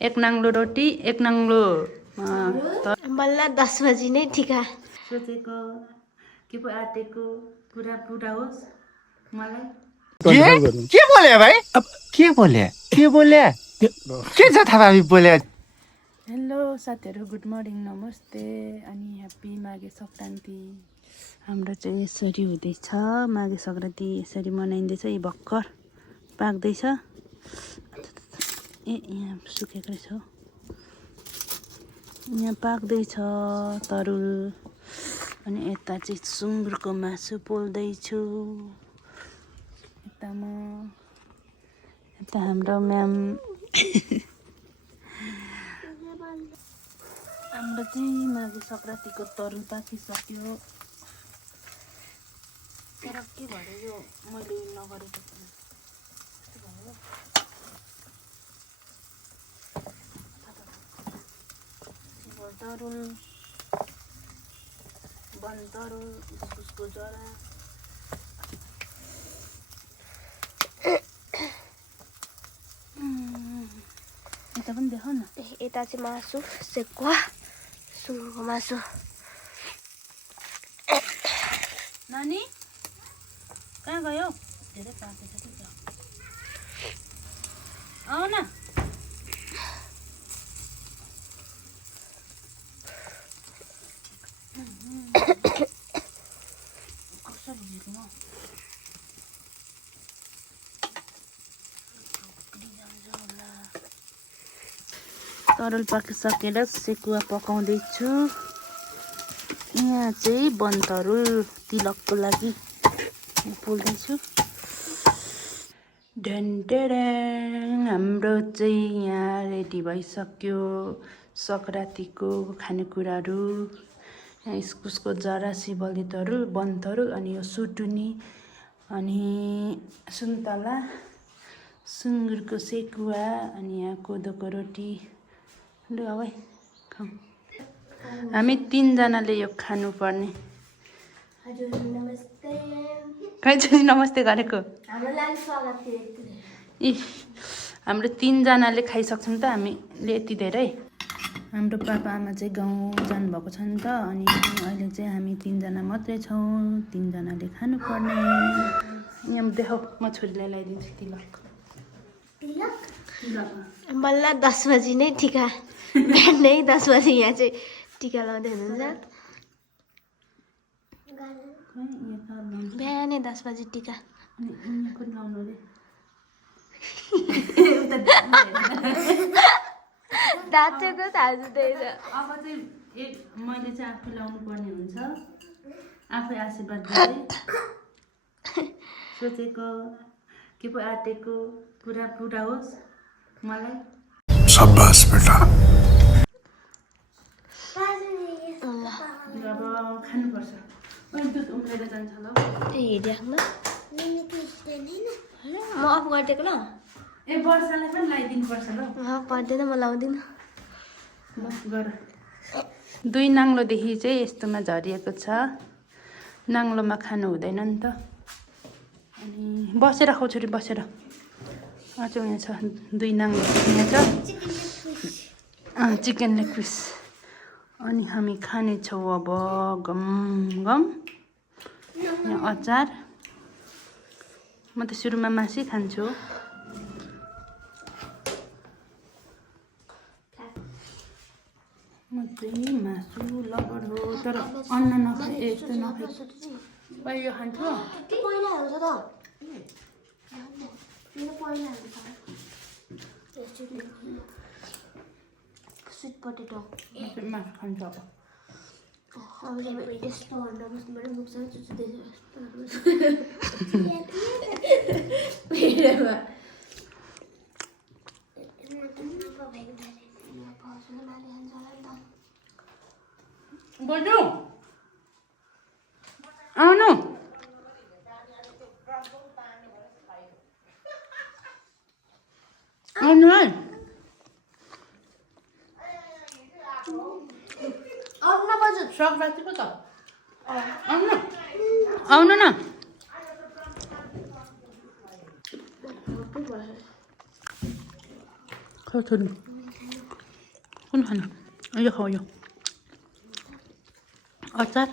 एक नाङ्लो रोटी एक नाङ्लो बल्ल 10 बजी नै टिका सोचेको के पो आँटेको पुरा पुरा होस् मलाई के बोले भाइ अब के बोले के छ थाहा भाबी बोले। हेलो साथीहरू, गुड मर्निङ, नमस्ते अनि ह्याप्पी माघे सङ्क्रान्ति। हाम्रो चाहिँ यसरी हुँदैछ, माघे सङ्क्रान्ति यसरी मनाइँदैछ। यी भर्खर पाक्दैछ। ए यहाँ सुकेको रहेछ, यहाँ पाक्दैछ तरुल। अनि यता चाहिँ सुँगुरको मासु पोल्दैछु। यता म, यता हाम्रो म्याम। हाम्रो चाहिँ माघे सङ्क्रान्तिको तरुल पाकिसक्यो। तर के भयो यो मैले नगरेको तरुल, बनतरुल, इस्कुसको जरा, यता पनि देखाउ न। यता चाहिँ मासु सेकुवा सुँगुरको मासु। नानी कहाँ गयो? धेरै पाकेछ कि आऊ न। तरुल पाकिसकेर सेकुवा पकाउँदैछु। यहाँ चाहिँ बनतरुल तिलकको लागि पोल्दैछु। ढेन्टेडेङ, हाम्रो चाहिँ यहाँ रेडी भइसक्यो सङ्क्रान्तिको खानेकुराहरू। यहाँ इस्कुसको जरा, सिबली तरुल, बनतरुल, अनि यो सुटुनी, अनि सुन्तला, सुँगुरको सेकुवा, अनि यहाँ कोदोको रोटी। लु अब खाऊँ। हामी 3 जनाले यो खानुपर्ने। खै चाहिँ नमस्ते गरेको। इ हाम्रो 3 जनाले खाइसक्छौँ त हामीले यति धेरै। हाम्रो पापा आमा चाहिँ गाउँ जानुभएको छ नि त, अनि अहिले चाहिँ हामी 3 जना मात्रै छौँ। 3 जनाले खानुपर्ने। यहाँ देखाऊ, म छोरीलाई लगाइदिन्छु तिलक। बल्ल 10 बजी नै टिका, बिहानै 10 बजी यहाँ चाहिँ टिका लाउँदै हुनुहुन्छ। बिहानै 10 बजी टिका दाँतेको थाहा छुँदैछ। अब चाहिँ मैले चाहिँ आफै लाउनु पर्ने हुन्छ, आफै आशीर्वाद दिँदै। सोचेको के पो आँटेको पुरा पुरा होस् मलाई। शाबाश बेटा। अब खानुपर्छ। दुध उम्लेर जान्छ ल। हेरिराख्नु, म अफ गरिदिएको ल। ए वर्षालाई पनि लगाइदिनुपर्छ ल। पर्दैन, म लाउँदिनँ। ल गर। 2 नाङ्लोदेखि चाहिँ यस्तोमा झरिएको छ। नाङ्लोमा खानु हुँदैन नि त। अनि बसेर खाऊ छोरी, बसेर। अझ यहाँ छ 2 नाङ्लो, यहाँ छ चिकन लेग पिस। अनि हामी खानेछौँ अब गम गम। यहाँ अचार। म त सुरुमा मासु खान्छु। म चाहिँ मासु लबर हो, तर अन्न नखाए यस्तो नखाए। यो खान्छु। स्विट पोटेटो मासु खान्छु अब। यस्तो भन्दा बस्नुबाट मुख चुच्दैछ। बोजू आउनु। आउनु है। आउनु न बजु, सङ्क्रान्तिको त आउनु न, आउनु न। खै छोरी कुन खानु यो खाऊ यो अचार